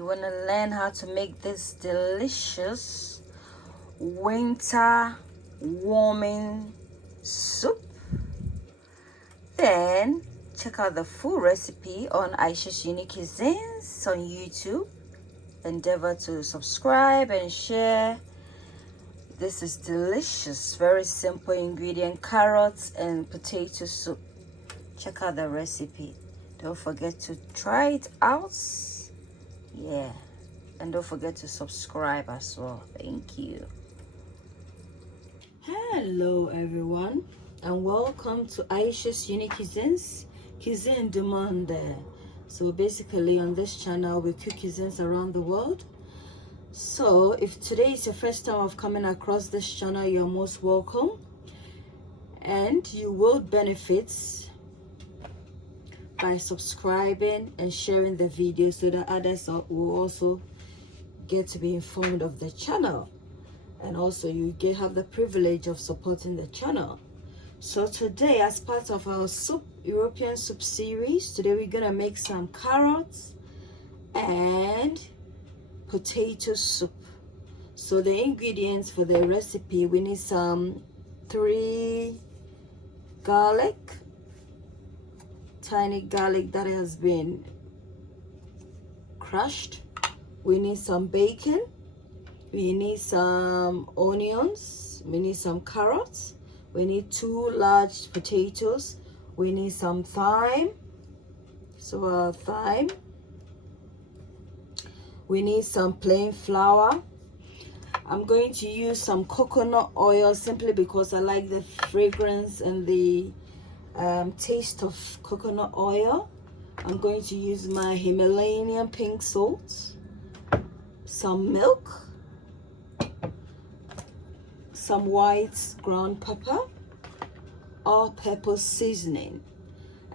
You want to learn how to make this delicious winter warming soup? Then check out the full recipe on Ayesha's Unique Cuisines on YouTube. Endeavor to subscribe and share. This is delicious, very simple ingredient, carrots and potato soup. Check out the recipe. Don't forget to try it out. Yeah, and don't forget to subscribe as well. Thank you. Hello everyone, and welcome to Ayesha's Unique Cuisines, Cuisine du Monde. So basically on this channel we cook cuisines around the world. So if today is your first time of coming across this channel, you're most welcome, and you will benefit by subscribing and sharing the video so that others will also get to be informed of the channel, and also you have the privilege of supporting the channel. So today, as part of our European soup series, today we're gonna make some carrots and potato soup. So the ingredients for the recipe, we need some 3 garlic, tiny garlic that has been crushed. We need some bacon, we need some onions, we need some carrots, we need 2 large potatoes, we need some thyme, so our thyme, we need some plain flour. I'm going to use some coconut oil simply because I like the fragrance and the taste of coconut oil. I'm going to use my Himalayan pink salt, some milk, some white ground pepper, all-purpose seasoning,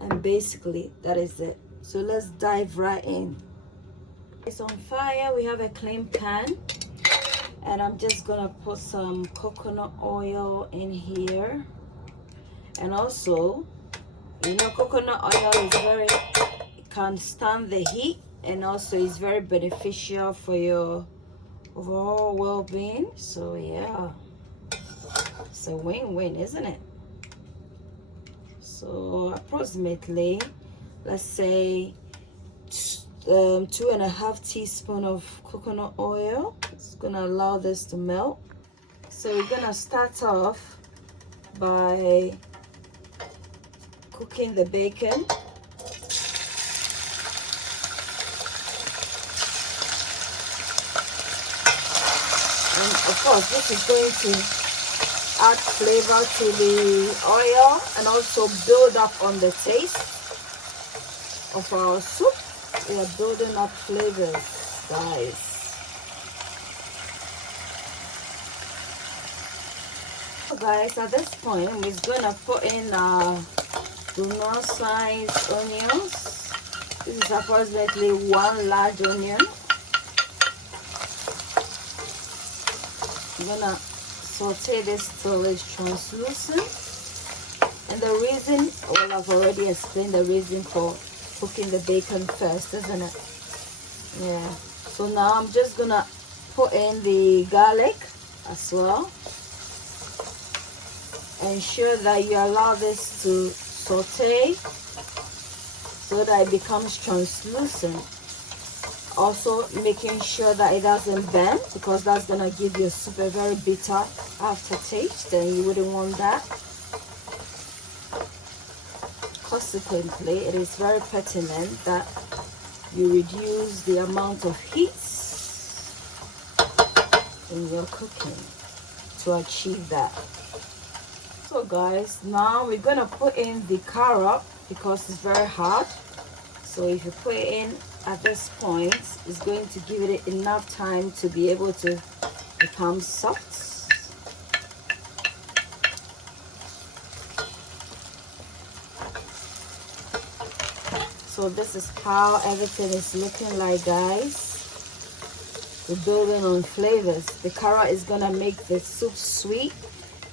and basically that is it. So let's dive right in. It's on fire. We have a clean pan, and I'm just gonna put some coconut oil in here. And also, you know, coconut oil is it can stand the heat, and also is very beneficial for your overall well-being. So yeah, it's a win-win, isn't it? So approximately, let's say 2.5 teaspoons of coconut oil. It's gonna allow this to melt. So we're gonna start off by cooking the bacon. And of course, this is going to add flavor to the oil and also build up on the taste of our soup. We are building up flavors, guys. So guys, at this point, I'm just gonna put in normal size onions. This is approximately 1 large onion. I'm gonna saute this till it's translucent. And the reason, well, I've already explained the reason for cooking the bacon first, isn't it? Yeah. So now I'm just gonna put in the garlic as well. Ensure that you allow this to saute so that it becomes translucent. Also making sure that it doesn't burn, because that's gonna give your soup a very bitter aftertaste, and you wouldn't want that. Consequently, it is very pertinent that you reduce the amount of heat in your cooking to achieve that. So guys, now we're gonna put in the carrot because it's very hard. So if you put it in at this point, it's going to give it enough time to be able to become soft. So this is how everything is looking like, guys. We're building on flavors. The carrot is gonna make the soup sweet.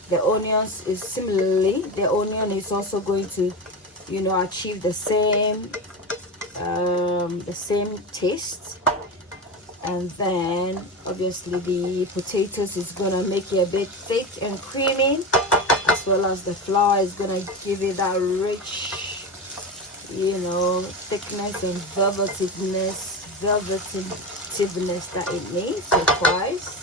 The onions is similarly, the onion is also going to, you know, achieve the same taste. And then obviously the potatoes is gonna make it a bit thick and creamy, as well as the flour is gonna give it that rich, you know, thickness and velvetiveness that it needs for fries.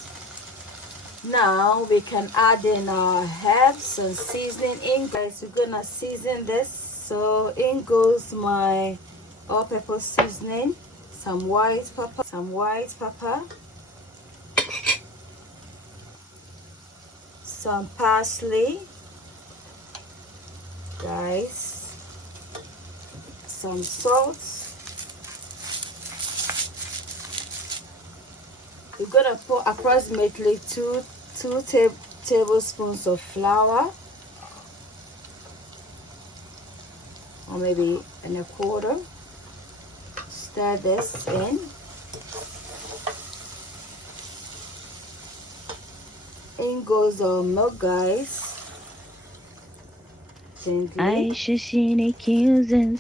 Now we can add in our herbs and seasoning in, guys. We're gonna season this. So in goes my all-purpose seasoning, some white pepper, some parsley, guys, some salt. We're gonna put approximately two tablespoons of flour, or maybe a quarter. Stir this in. In goes our milk, guys. Ayesha Cuisines,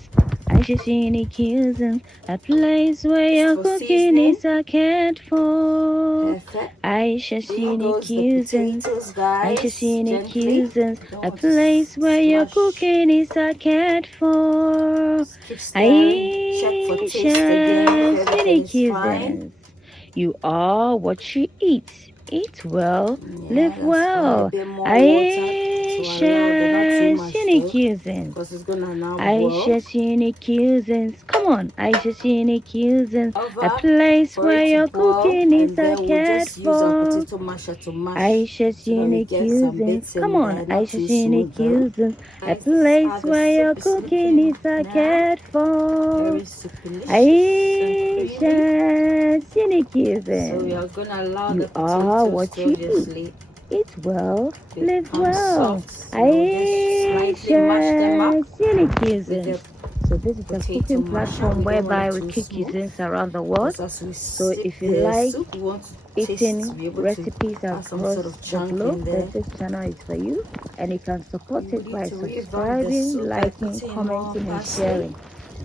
Ayesha Cuisines, a place where your cooking is a cared for. Perfect. Ayesha Cuisines, Ayesha Gently. Cuisines, a place where your cooking is a cared for. Keep stirring. Check for taste again if everything is fine. Cuisines, you are what you eat. Eat well, live well. A bit more water to Ayesha allow, but not too much Cuisines. because it's gonna now Ayesha boil. Cuisines. Come on, Ayesha Cuisines. A Over place for where it to your boil, cooking and is a then we'll cared just use our for. potato masher to mash Ayesha so that we get some Cuisines. bits Come in on, there, not Ayesha too smooth though. Cuisines. A Guys, place how the where your soup is cooking looking is a now. cared for. Very delicious and Ayesha creamy. So we Cuisines. are gonna allow You the are potatoes what to you eat. obviously Eat well, live become well. soft. So we'll just slightly mash them up Ayesha with Cuisines. the So this is a potato cooking masher. platform We don't want whereby it we too cook smooth cuisines around the world. because as we So sip if you the like soup, we want to taste to eating be able to recipes have some across sort of the chunk globe, in then there. this channel is for you. And you can support We it need by to revamp the subscribing, soup by liking, putting more commenting, and parsley, sharing.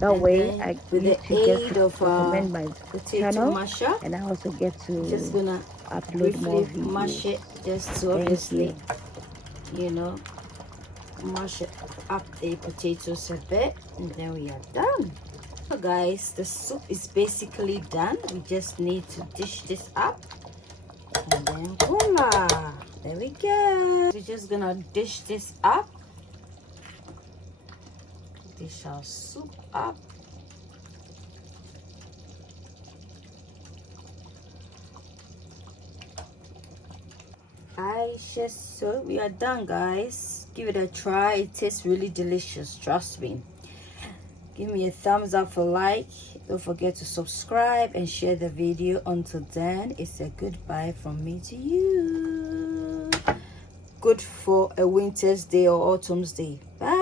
That and way, then with the YouTube gets aid to of recommend my potato channel, masher, and I also get I'm just to gonna upload more briefly mash videos. it just to Thank obviously, you. you know, mash it up the potatoes a bit, and then we are done. So guys, the soup is basically done. We just need to dish this up, and then voila, there we go. We're just gonna dish this up, dish our soup up. So we are done, guys. Give it a try. It tastes really delicious, trust me. Give me a thumbs up for like. Don't forget to subscribe and share the video. Until then, it's a goodbye from me to you. Good for a winter's day or autumn's day. Bye.